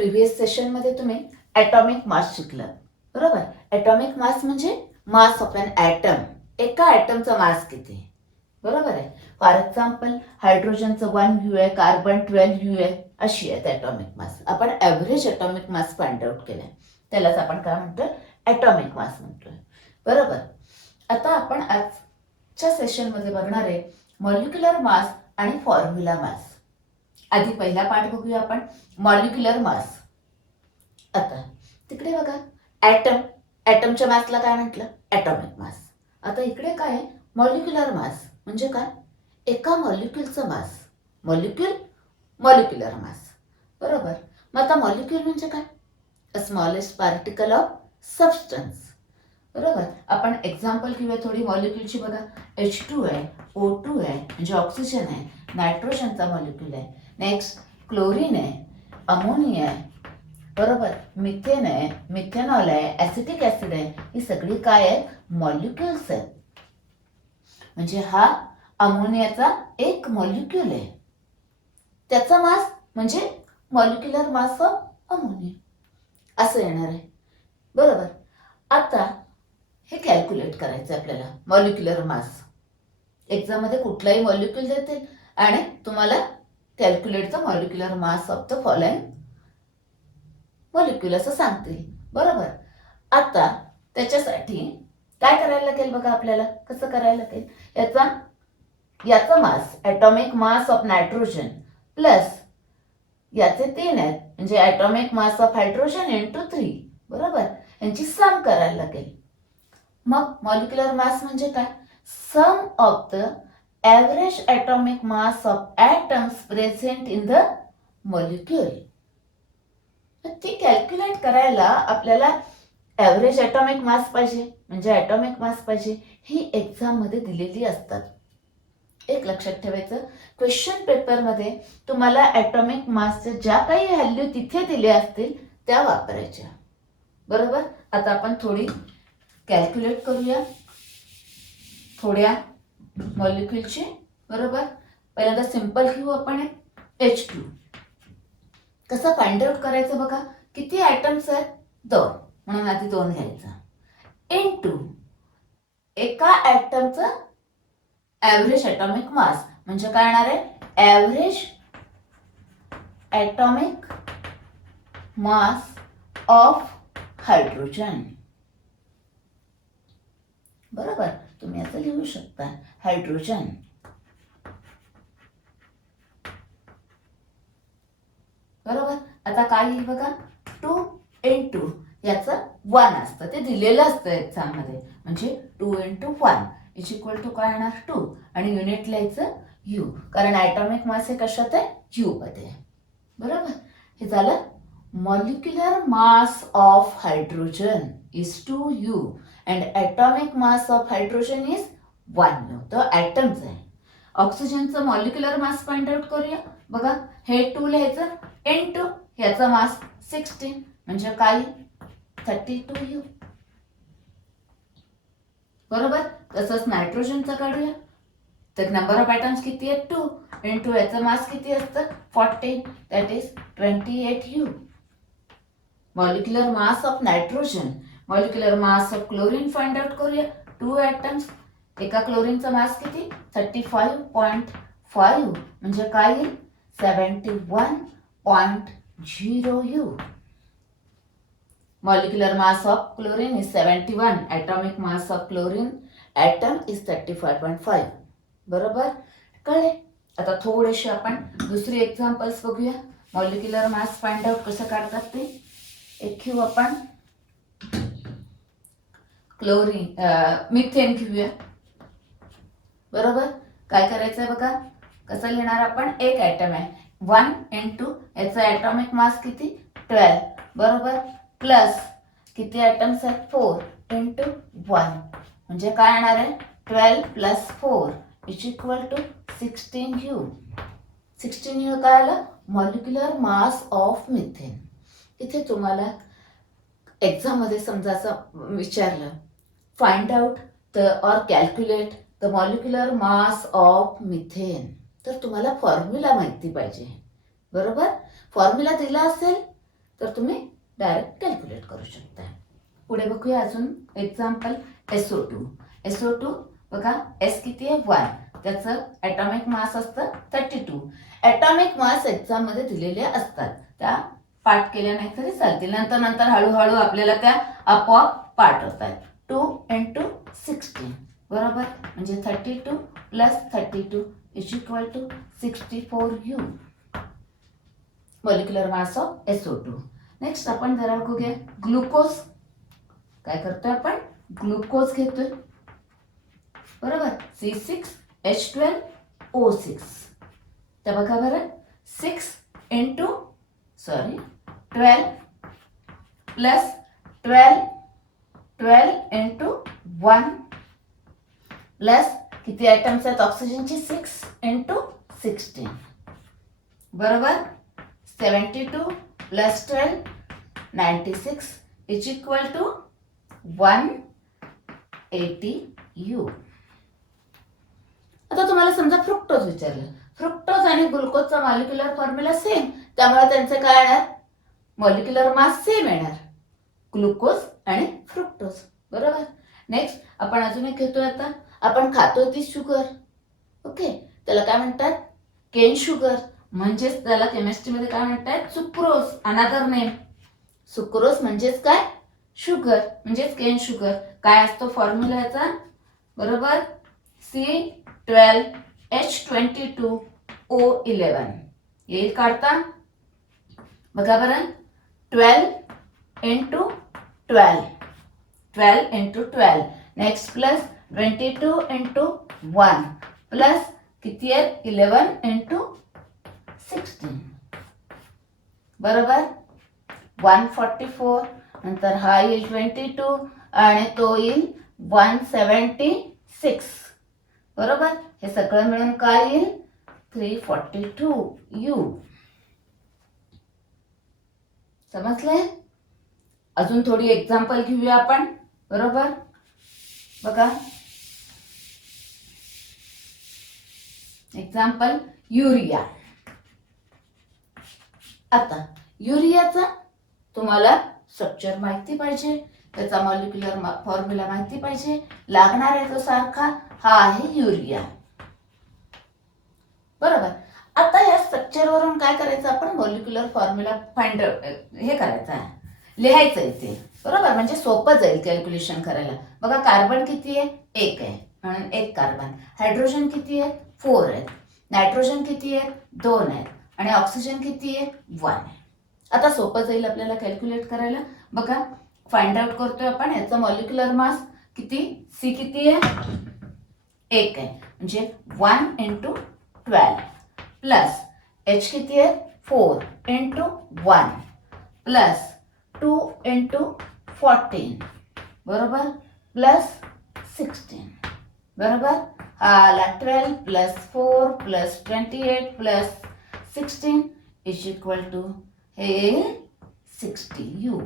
Previous सेशनमध्ये तुम्ही atomic mass शिकलात, बरोबर. ॲटॉमिक मास म्हणजे मास ऑफ एन ॲटम. एका ॲटमचा मास किती, बरोबर आहे. फॉर एक्झाम्पल हायड्रोजनचं 1 यू आहे, कार्बन 12 यू आहे, अशी आहेत ॲटॉमिक मास. आपण ॲव्हरेज ॲटॉमिक मास फाइंड आउट केलाय, त्यालाच आपण काय म्हणतोय, ॲटॉमिक मास म्हणतोय, बरोबर. आता आपण आजच्या सेशनमध्ये बघणार आहे मॉलिक्युलर मास आणि फॉर्म्युला मास. आधी पहिला पार्ट बघूया आपण, मॉलिक्युलर मास. आता तिकडे बघा, ॲटम, ॲटमच्या मासला काय म्हटलं, ॲटॉमिक मास. आता इकडे काय आहे, मॉलिक्युलर मास म्हणजे काय, एका मॉलिक्युलचं मास. मॉलिक्युल, मॉलिक्युलर मास, बरोबर. मग आता मॉलिक्युल म्हणजे काय, a smallest particle of substance, बरोबर. आपण एक्झाम्पल घेऊया थोडी मॉलिक्युलची. बघा, H2 आहे, O2 आहे म्हणजे ऑक्सिजन आहे, नायट्रोजनचा मॉलिक्युल आहे. नेक्स्ट क्लोरीन आहे, अमोनिया आहे, बरोबर. मिथेन आहे, मिथेनॉल आहे, ॲसिटिक ॲसिड आहे. ही सगळी काय आहेत, मॉलिक्युल्स आहेत. म्हणजे हा अमोनियाचा एक मॉलिक्युल आहे, त्याचा मास म्हणजे मॉलिक्युलर मास ऑफ अमोनिया असं येणार आहे, बरोबर. आता हे कॅल्क्युलेट करायचं आपल्याला, मॉलिक्युलर मास. एक्झाममध्ये कुठलाही मॉलिक्युल देतील आणि तुम्हाला calculate the molecular mass of the following molecule असं सांगतील, बरोबर. आता त्याच्यासाठी काय करायला लागेल बघा, आपल्याला कसं करायला लागेल, याचा mass, atomic mass of nitrogen plus याचे 3 आहेत म्हणजे atomic mass of hydrogen into 3, बरोबर. यांची सम करायला लागेल. मग मॉलिक्युलर मास म्हणजे काय, sum of the average atomic mass of atoms present in the molecule. ती कॅल्क्युलेट करायला आपल्याला ॲव्हरेज ॲटॉमिक मास पाहिजे म्हणजे ॲटॉमिक मास पाहिजे. ही एक्झाममध्ये दिलेली असतात. एक लक्षात ठेवायचं, क्वेश्चन पेपरमध्ये तुम्हाला ॲटॉमिक मासच्या ज्या काही व्हॅल्यू तिथे दिल्या असतील त्या वापरायच्या, बरोबर. आता आपण थोडी कॅल्क्युलेट करूया थोड्या मॉलिक्युलची, बरोबर. पहिल्यांदा सिंपल घेऊ आपण H2. कसं फाइंड आउट करायचं बघा, किती ॲटम्स आहेत, 2, म्हणून आधी 2 घ्यायचा, इनटू एका ॲटमचं ॲव्हरेज ॲटॉमिक मास म्हणजे काय येणार आहे, average atomic mass of hydrogen, बरोबर. तुम्ही असं लिहू शकता, हायड्रोजन, बरोबर. आता काय येईल बघा, 2 इंटू याचं 1 असतं, ते दिलेलं असतं एक्झाममध्ये, म्हणजे 2 इंटू 1 इज इक्वल टू काय येणार, 2, आणि युनिट लिहायचं यू, कारण ॲटॉमिक मास हे कशात आहे, यू मध्ये, बरोबर. हे झालं, molecular mass of hydrogen is 2 you and atomic mass of hydrogen is 1 you. तो ॲटम्स आहे. ऑक्सिजनचं मॉलिक्युलर मास फाइंड आउट करूया. बघा, हे 2 लिहायचं इंटू याचा मास 16 म्हणजे काय, 32 यू, बरोबर. तसंच नायट्रोजनचं काढूया, तर नंबर ऑफ ॲटम्स किती आहेत, 2 इंटू याचं मास किती असतं, 14, that is 28 you. Molecular mass of nitrogen, molecular mass of chlorine find out करूया. 2 ॲटम्स, एका क्लोरीनचा मास किती, 35.5 म्हणजे काय येईल, 71.0 U. Molecular mass of chlorine is 71, atomic mass of chlorine atom is 35.5, बरोबर. कळले. आता थोडेसे आपण दुसरी एक्झाम्पल्स बघूया, मॉलिक्युलर मास फाइंड आउट कसं काढतात ते. एक घेऊ आपण क्लोरीन, मिथेन घेऊया, बरोबर. काय करायचं आहे बघा, कसं लिहिणार आपण, एक ॲटम आहे, 1 इंटू याचा ॲटॉमिक मास किती, 12, बरोबर, प्लस किती ॲटम्स आहेत, 4 इंटू 1 म्हणजे काय येणार आहे, 12 plus 4 is equal to 16 U. 16 U काय आलं, मॉलिक्युलर मास ऑफ मिथेन. इथे तुम्हाला एक्झाममध्ये समजा असं विचारलं, find out the or calculate the molecular mass of methane, तर तुम्हाला फॉर्म्युला माहिती पाहिजे, बरोबर. फॉर्म्युला दिला असेल तर तुम्ही डायरेक्ट कॅल्क्युलेट करू शकता. पुढे बघूया अजून एक्झाम्पल SO2. SO2 बघा, S किती आहे 1, त्याचं ॲटॉमिक मास असतं 32. ॲटॉमिक मास एक्झाममध्ये दिलेले असतात, त्या पाठ केल्या नाही तरी चालतील, नंतर हळूहळू आपल्याला त्या आपोआप पाठ होतात. 2 × 16 बरोबर, म्हणजे 32 + 32 = 64U molecular mass of SO2. Next आपण जरा बघूया ग्लुकोज. काय करतोय आपण, ग्लुकोज घेतोय बरोबर, C6H12O6. तर बघा बरं, 12 × 1 प्लस किती आयटम्स आहेत ऑक्सिजनचे, 6 × 16 बरोबर, 72 + 12 96 = 180U. आता तुम्हाला समजा फ्रुक्टोज विचारलं, फ्रुक्टोज आणि ग्लुकोजचा मॉलिक्युलर फॉर्म्युला सेम, त्यामुळे त्यांचे काय येणार, मॉलिक्युलर मास सेम येणार, ग्लुकोज आणि फ्रुक्टोज बरोबर. नेक्स्ट आपण अजून एक घेतोय, आता आपण खातोय ती शुगर, ओके, त्याला काय म्हणतात, केन शुगर, म्हणजेच त्याला केमिस्ट्रीमध्ये काय म्हणतात, सुक्रोज, अनादर नेम. सुक्रोज म्हणजेच काय, शुगर, म्हणजेच केन शुगर. काय असतो फॉर्म्युला याचा बरोबर, C12H22O11 येईल काढता बघा बरं, 12 × 12 नेक्स्ट प्लस 22 × 1 प्लस किती आहे 11 × 16 बरोबर, 144. नंतर हा येईल 22 आणि तो येईल 176 बरोबर. हे सगळं मिळून काय येईल 342U. समजलंय. अजून थोडी एक्झाम्पल घेऊया आपण बरोबर. बघा एक्झाम्पल युरिया. आता युरियाचा तुम्हाला स्ट्रक्चर माहिती पाहिजे, त्याचा मॉलिक्युलर फॉर्म्युला माहिती पाहिजे. लागणार आहे तो सारखा, हा आहे युरिया बरोबर. आता या स्ट्रक्चर वरून काय करायचं आपण, मॉलिक्युलर फॉर्म्युला फाइंड हे करायचं आहे, लिहायचं इथे बरोबर. म्हणजे सोपं जाईल कॅल्क्युलेशन करायला. बघा कार्बन किती आहे, 1 आहे म्हणून 1 कार्बन. हायड्रोजन किती आहे 4 आहेत. नायट्रोजन किती आहे 2 आहेत आणि ऑक्सिजन किती आहे 1 आहे. आता सोपं जाईल आपल्याला कॅल्क्युलेट करायला. बघा फाइंड आउट करतोय आपण याचा मॉलिक्युलर मास किती, सी किती आहे 1 आहे म्हणजे 1 × 12 प्लस एच किती आहे 4 × 1 प्लस 2 × 14 बरोबर प्लस 16 बरोबर. हा आला 12 प्लस 4 प्लस 28 प्लस 16 = हे 60U.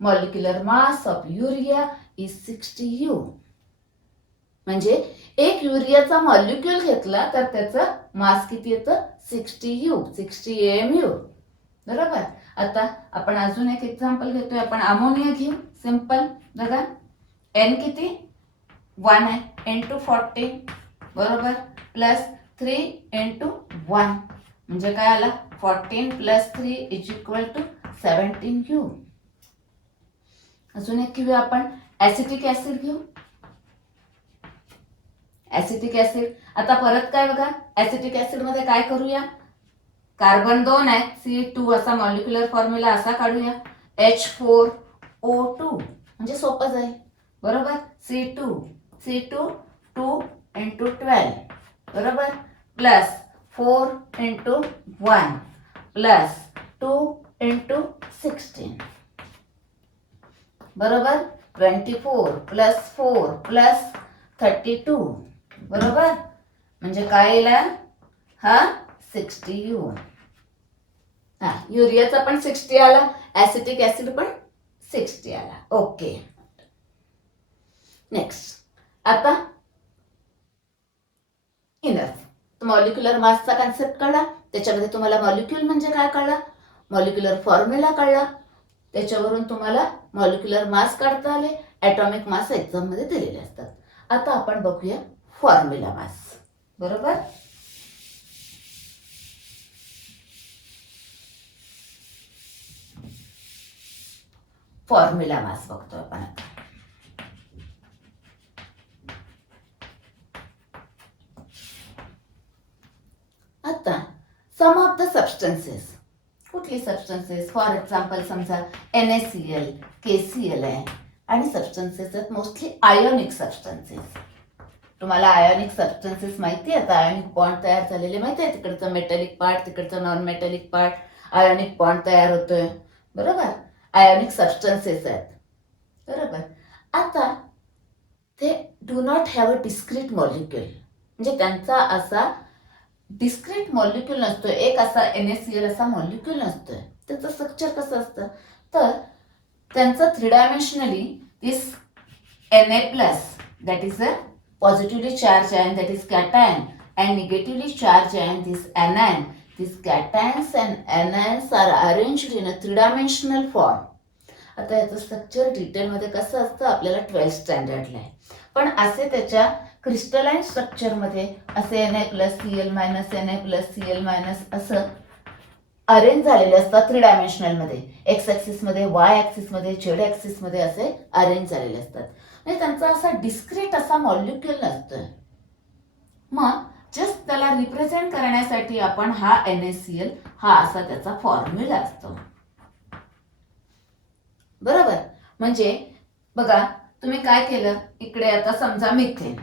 Molecular mass of urea is 60U. म्हणजे एक युरियाचा मॉलिक्यूल घेतला तर त्याचं मास किती येतं 60U, 60 AMU बरोबर. आता आपण अजून एक एक्झाम्पल घेतोय. आपण अमोनिया घेऊ सिंपल. बघा N किती 1 आहे × 40 बरोबर प्लस 3 × 1 म्हणजे काय आला 14 प्लस 3 = 17U. अजून एक घेऊया आपण ऍसिटिक ऍसिड घेऊ. ऍसिटिक ऍसिड आता परत काय बघा, ऍसिटिक ऍसिड मध्ये काय करूया, कार्बन 2 आहे C2 असा मॉलिक्युलर फॉर्म्युला असा काढूया H4O2 म्हणजे सोपं जाईल बरोबर. C2 2 × 12 बरोबर प्लस 4 × 1 प्लस 2 × 16 बरोबर 24 प्लस 4 प्लस 32 बरोबर म्हणजे काय येईल हा 60U. हा युरियाचा पण 60 आला, ऍसिटिक ऍसिड पण 60 आला. ओके. नेक्स्ट आता इनफ मॉलिक्युलर मासचा कन्सेप्ट कळला, त्याच्यामध्ये तुम्हाला मॉलिक्यूल म्हणजे काय कळलं, मॉलिक्युलर फॉर्म्युला कळला, त्याच्यावरून तुम्हाला मॉलिक्युलर मास काढता आले, ॲटॉमिक मास एक्झाममध्ये दिलेले असतात. आता आपण बघूया फॉर्म्युला मास. बरोबर. फॉर्म्युला मास बघतो आपण आता. आता सम ऑफ द सबस्टन्सेस. कुठली सबस्टन्सेस? फॉर एक्झाम्पल समजा NaCl, KCl आहे आणि सबस्टन्सेस आहेत मोस्टली आयोनिक सबस्टन्सेस. तुम्हाला आयोनिक सबस्टन्सेस माहिती आहे, आता आयोनिक बॉन्ड तयार झालेले माहिती आहे, तिकडचं मेटॅलिक पार्ट, तिकडचं non metallic part, ionic bond तयार होतोय. बरोबर. आयोनिक सबस्टन्सेस आहेत. बरोबर. आता ते do not have a discrete molecule, म्हणजे त्यांचा असा डिस्क्रीट मॉलिक्युल नसतोय, एक असा NaCl असा मॉलिक्युल नसतोय. त्याचं स्ट्रक्चर कसं असतं, तर त्यांचं 3 डायमेन्शनली दिस Na+ that is a positively charged ion, that is cation, and negatively charged ion, this anion. These cations and anions are arranged in a 3-dimensional form. आता याचं स्ट्रक्चर डिटेलमध्ये कसं असतं आपल्याला 12th स्टँडर्डला आहे, पण असे त्याच्या क्रिस्टलाइन स्ट्रक्चरमध्ये असे Na+Cl- Na+Cl- असं अरेंज झालेले असतात 3 डायमेन्शनलमध्ये. एक्स ॲक्सिसमध्ये, वाय ॲक्सिसमध्ये, झेड ॲक्सिसमध्ये असे अरेंज झालेले असतात. म्हणजे त्यांचा असा डिस्क्रीट असा मॉलिक्युल नसतोय. मग जस्ट त्याला रिप्रेझेंट करण्यासाठी आपण हा NaCl हा असा त्याचा फॉर्म्युला असतो. बरोबर. म्हणजे बघा तुम्ही काय केलं, इकडे आता समजा मिथेन.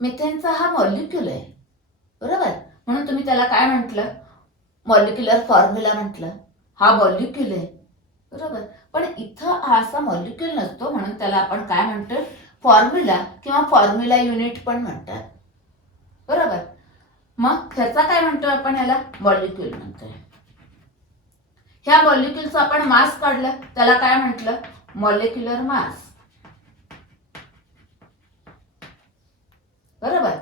मिथेनचा हा मॉलिक्युल आहे. बरोबर. म्हणून तुम्ही त्याला काय म्हटलं, मॉलिक्युलर फॉर्म्युला म्हटलं. हा मॉलिक्युल आहे. बरोबर. पण इथं हा असा मॉलिक्युल नसतो, म्हणून त्याला आपण काय म्हणतो, फॉर्म्युला किंवा फॉर्म्युला युनिट पण म्हणतात. बरोबर. मग ह्याचा काय म्हणतोय आपण, ह्याला मॉलिक्युल म्हणतोय. ह्या मॉलिक्युलचा आपण मास काढलं, त्याला काय म्हटलं, मॉलिक्युलर मास. बरोबर.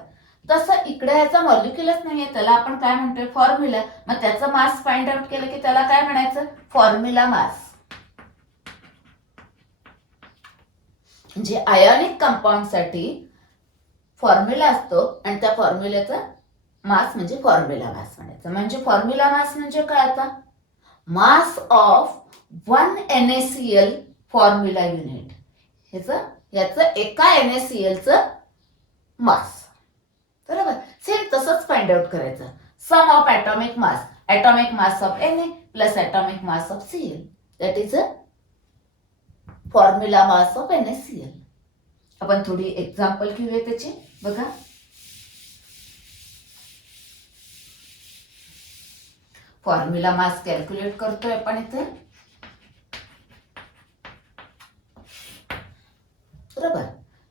तसं इकडे ह्याचा मॉलिक्युलच नाहीये, त्याला आपण काय म्हणतोय, फॉर्म्युला. मग त्याचं मास फाइंड आउट केलं की त्याला काय म्हणायचं, फॉर्म्युला मास. म्हणजे आयोनिक कंपाऊंडसाठी फॉर्म्युला असतो आणि त्या फॉर्म्युल्याचा मास म्हणजे फॉर्म्युला मास म्हणायचं. म्हणजे फॉर्म्युला मास म्हणजे काय, आता mass of 1 NaCl formula unit. याचं एका NaClचं मास. बरोबर. सेम तसंच फाइंड आउट करायचं. Sum of atomic mass of Na plus atomic mass of Cl, that is a formula mass of NaCl. आपण थोडी एक्झाम्पल घेऊया त्याची. बघा, फॉर्म्युला मास कॅल्क्युलेट करतोय आपण इथे. बरोबर.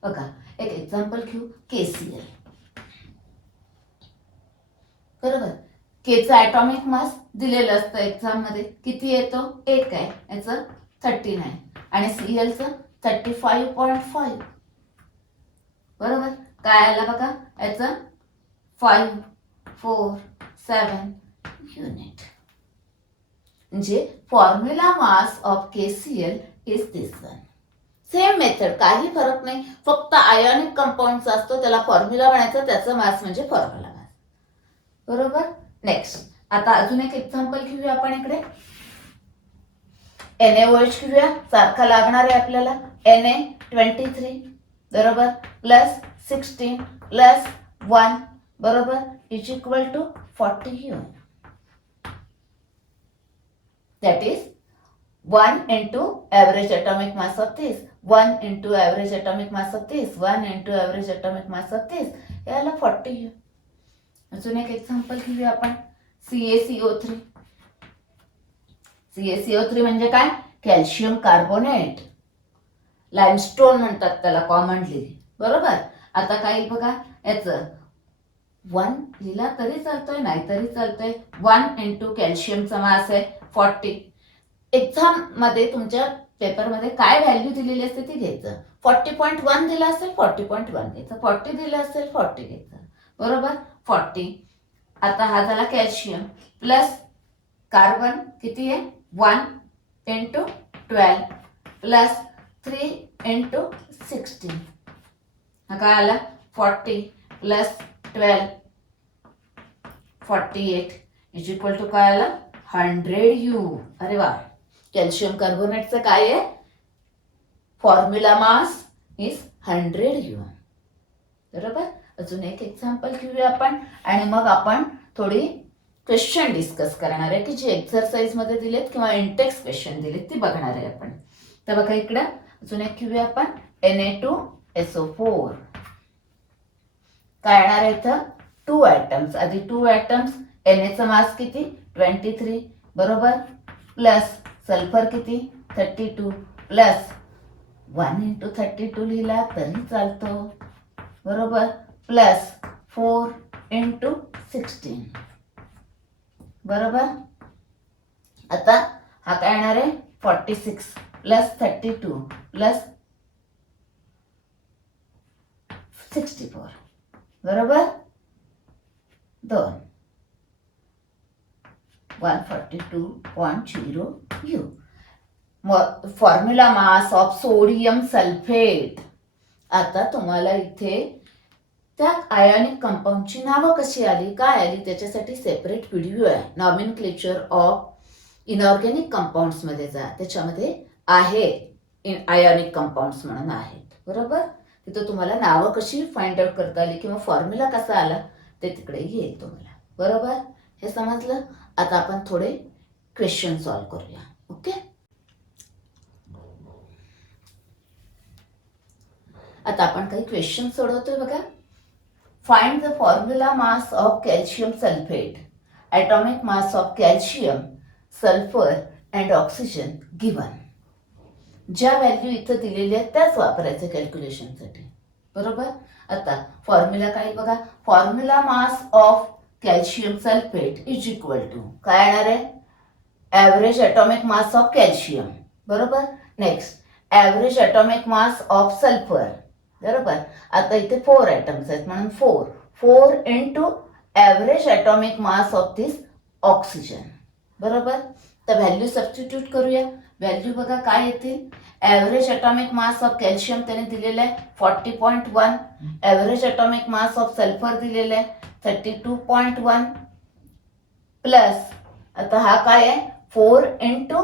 बघा एक एक्झाम्पल घेऊ, KCl. बरोबर. केचा ॲटॉमिक मास दिलेलं असतं एक्झाम मध्ये, किती येतो, 1 आहे, याचं 39 आणि Clचं 35.5. बरोबर. काय आला बघा, याचं 547 युनिट. म्हणजे formula mass of KCl is this one. Same method, काही फरक नाही, फक्त आयोनिक कंपाऊंडचा असतो, त्याला फॉर्म्युला म्हणायचं, त्याचं मास म्हणजे फॉर्म्युला मास. बरोबर. नेक्स्ट आता अजून एक एक्झाम्पल घेऊया आपण इकडे. NaOH घेऊया, सारखा लागणार आहे आपल्याला. Na23 बरोबर प्लस 16 प्लस 1 बरोबर is equal to 40 that is 1 into average atomic mass of this, 1 into average atomic mass of this, 1 into average atomic mass of this, याला 40. अजून एक एक्झाम्पल घेऊया आपण, CaCO3. CaCO3 म्हणजे काय, कॅल्शियम कार्बोनेट, लाइमस्टोन म्हणतात त्याला कॉमनली. बरोबर. आता काय बघा, याचं 1 लिहिला तरी चालतोय, नाही तरी चालतोय. 1 इंटू कॅल्शियमचा मास आहे 40. एक्झाम मध्ये तुमच्या पेपरमध्ये काय व्हॅल्यू दिलेली असते ती घ्यायचं. 40.1 दिला असेल 40.1 घ्यायचं, 40 दिलं असेल 40 घ्यायचं. बरोबर. 40. आता हा झाला कॅल्शियम प्लस कार्बन किती आहे 1 इंटू 12 प्लस 3 इंटू 16 हा काय आला 40 प्लस 12 48 इज इक्वल टू काय आला 100 U. अरे वा, कॅल्शियम कार्बोनेटचं काय आहे फॉर्म्युला मास इज 100 U. बरोबर. अजून एक एक्झाम्पल घेऊया आपण आणि मग आपण थोडी क्वेश्चन डिस्कस करणार आहे की जे एक्सरसाइज मध्ये दिलेत किंवा इंटेक्स क्वेश्चन दिलेत ती बघणार आहे आपण. तर बघा इकडं अजून एक घेऊया आपण Na2SO4. काय येणार आहे इथं 2 ॲटम्स. आधी 2 ॲटम्स Na मास किती 23 बरोबर प्लस सल्फर किती 32 प्लस 1 इंटू 32 लिहिला तरी चालतो बरोबर प्लस 4 इंटू 16 बरोबर. आता हा काय येणार आहे 46 प्लस 32 प्लस 64 बरोबर 2 142.0 U. Formula mass of sodium sulphate. आता तुम्हाला इथे त्या आयोनिक कंपाऊंडची नावं कशी आली काय आली त्याच्यासाठी सेपरेट व्हिडिओ आहे. नॉमेनक्लेचर ऑफ इनऑर्गॅनिक कंपाऊंड्स मध्ये जा, त्याच्यामध्ये आहे आयोनिक कंपाऊंड्स म्हणून आहेत बरोबर. तिथं तुम्हाला नावं कशी फाइंड आउट करता आली किंवा फॉर्म्युला कसा आला ते तिकडे येईल तुम्हाला बरोबर. हे समजलं. आता आपण थोडे क्वेश्चन सॉल्व करूया. ओके. आता आपण काही क्वेश्चन सोडवतोय बघा. Find the formula mass of calcium sulphate. Atomic mass of calcium sulphur and oxygen given. ज्या व्हॅल्यू इथं दिलेल्या आहेत त्याच वापरायचं कॅल्क्युलेशनसाठी बरोबर. आता फॉर्म्युला काय बघा. Formula mass of calcium sulphate is equal to काय येणार आहे average atomic mass of calcium बरोबर. Next average atomic mass of sulphur बरोबर. आता इथे 4 ॲटम्स आहेत म्हणून 4 into average atomic mass of this oxygen बरोबर. तर व्हॅल्यू सबस्टिट्यूट करूया. व्हॅल्यू बघा काय येतील. Average atomic mass of calcium त्याने दिलेलं आहे 40.1. Average atomic mass of sulphur दिलेलं आहे 32.1 प्लस आता हा काय आहे 4 इंटू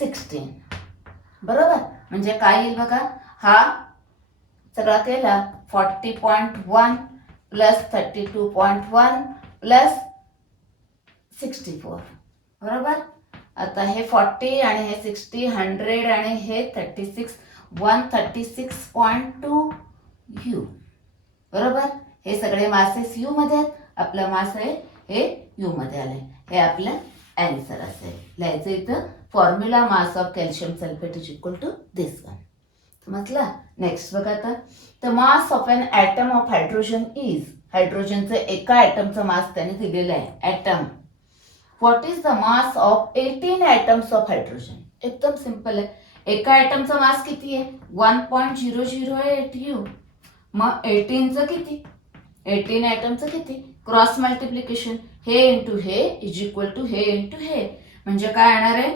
16 बरोबर. म्हणजे काय येईल बघा हा सगळा केला 40.1 प्लस 32.1 प्लस 64 बरोबर. आता हे 40 आणि हे 60 100 आणि हे 36 136.2 U बरोबर. हे सगळे मासेस U मध्ये आहेत. आपला मास आहे हे U मध्ये आले. हे आपलं आन्सर असेल. लिहायचं इथं formula mass of calcium sulphate is equal to this one. समजला. नेक्स्ट बघा आता. The mass of an atom of hydrogen is. हायड्रोजनचं एका ॲटमचं मास त्याने दिलेलं आहे atom. What is the mass of 18 atoms of hydrogen. एकदम सिंपल आहे. एका ॲटमचा मास किती आहे 1.008 U. मग 18चं किती 18 ॲटमचं किती क्रॉस मल्टिप्लिकेशन हे इंटू हे इज इक्वल टू हे इंटू हे म्हणजे काय येणार आहे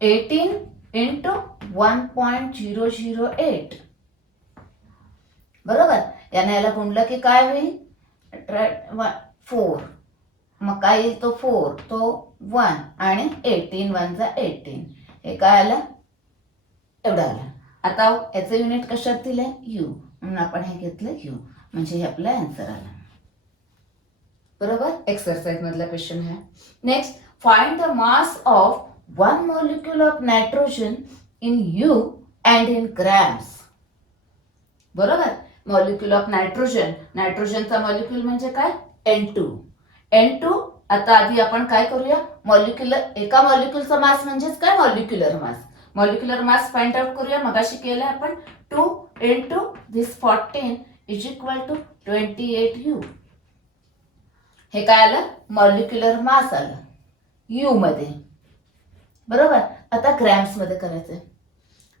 18 इंटू 1.008 बरोबर. याने याला गुणलं की काय होईल 4. मग काय येईल तो 4 तो 1 आणि 18 1 जा 18 हे काय आलं एवढं आलं. आता याचं युनिट कशात दिलंय U म्हणून आपण हे घेतलं U म्हणजे हे आपलं आन्सर आलं बरोबर. एक्सरसाइज मधला क्वेश्चन आहे. Next find the mass of 1 molecule of nitrogen in U and in grams बरोबर. Molecule of nitrogen. नायट्रोजनचा मॉलिक्यूल म्हणजे काय N2. आता आधी आपण काय करूया मॉलिक्युलर एका मॉलिक्यूलचा मास म्हणजेच काय molecular mass. Molecular mass find out करूया. मगाशी केलं आपण 2 into this 14 is equal to 28 U. हे काय आलं मॉलिक्युलर मास आलं U मध्ये बरोबर. आता ग्रॅम्स मध्ये करायचंय.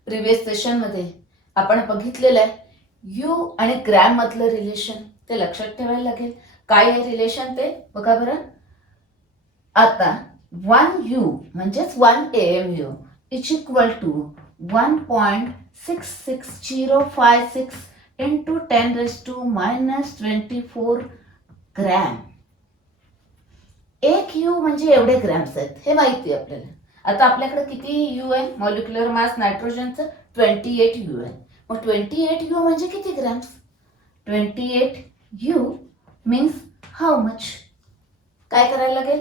प्रिव्हियस सेशन मध्ये आपण बघितलेलं आहे U आणि ग्रॅम मधलं रिलेशन ते लक्षात ठेवायला लागेल. काय आहे रिलेशन ते बघा बरं. आता 1U म्हणजेच 1 AMU is equal to 1.66056 into 10⁻⁻24 gram. एक यू म्हणजे एवढे ग्रॅम्स आहेत हे माहिती आहे आपल्याला. आता आपल्याकडे किती यू आहे मॉलिक्युलर मास नायट्रोजनचं? 28 यू आहे. मग 28 यू म्हणजे किती grams? 28 you means how much? काय करायला लागेल?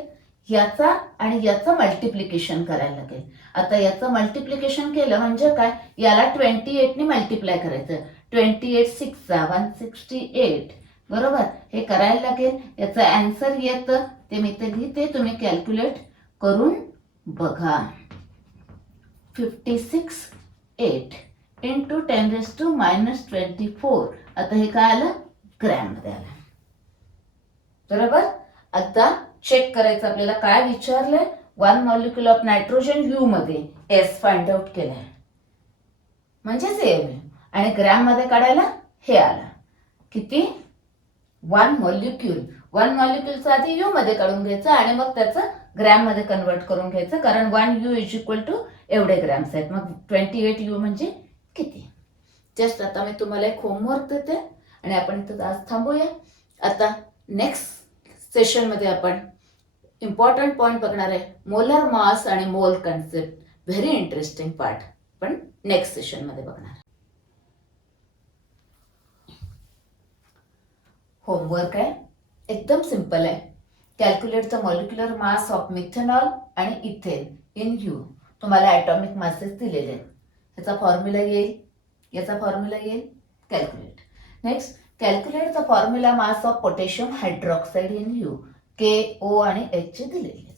याचा आणि याचं मल्टिप्लिकेशन करायला लागेल. आता याचं मल्टिप्लिकेशन केलं म्हणजे काय? याला 28 ने मल्टिप्लाय करायचं. 28 6 168 बरोबर. हे करायला लागेल. याचं आन्सर येतं ते मी ते लिहिते, तुम्ही कॅल्क्युलेट करून बघा. 56.8 इंटू 10⁻⁻24. आता हे काय आलं? ग्रॅममध्ये आलं. बरोबर. आता चेक करायचं आपल्याला. काय विचारलंय? 1 मॉलिक्युल ऑफ नायट्रोजन यू मध्ये एस फाइंड आउट केलाय म्हणजेच AMU, आणि ग्रॅम मध्ये काढायला हे आलं. किती? 1 मॉलिक्युल. 1 मॉलिक्युलचं आधी यू मध्ये काढून घ्यायचं आणि मग त्याचं ग्रॅम मध्ये कन्वर्ट करून घ्यायचं, कारण 1 यू इज इक्वल टू एवढे ग्रॅम्स आहेत. मग 28 यू म्हणजे किती? जस्ट आता मी तुम्हाला एक होमवर्क देते आणि आपण इथं आज थांबूया. आता नेक्स्ट सेशनमध्ये आपण इम्पॉर्टंट पॉईंट बघणार आहे. मोलर मास आणि mole concept, very interesting part, पण नेक्स्ट सेशनमध्ये बघणार. होमवर्क आहे, एकदम सिंपल आहे. Calculate the molecular mass of methanol आणि इथेन इन यू. तुम्हाला ॲटॉमिक मासेस दिलेले आहेत. ह्याचा फॉर्म्युला येईल, याचा फॉर्म्युला येईल. Calculate. Next, calculate the formula mass of potassium hydroxide in u. K, O आणि एच चे दिलेले.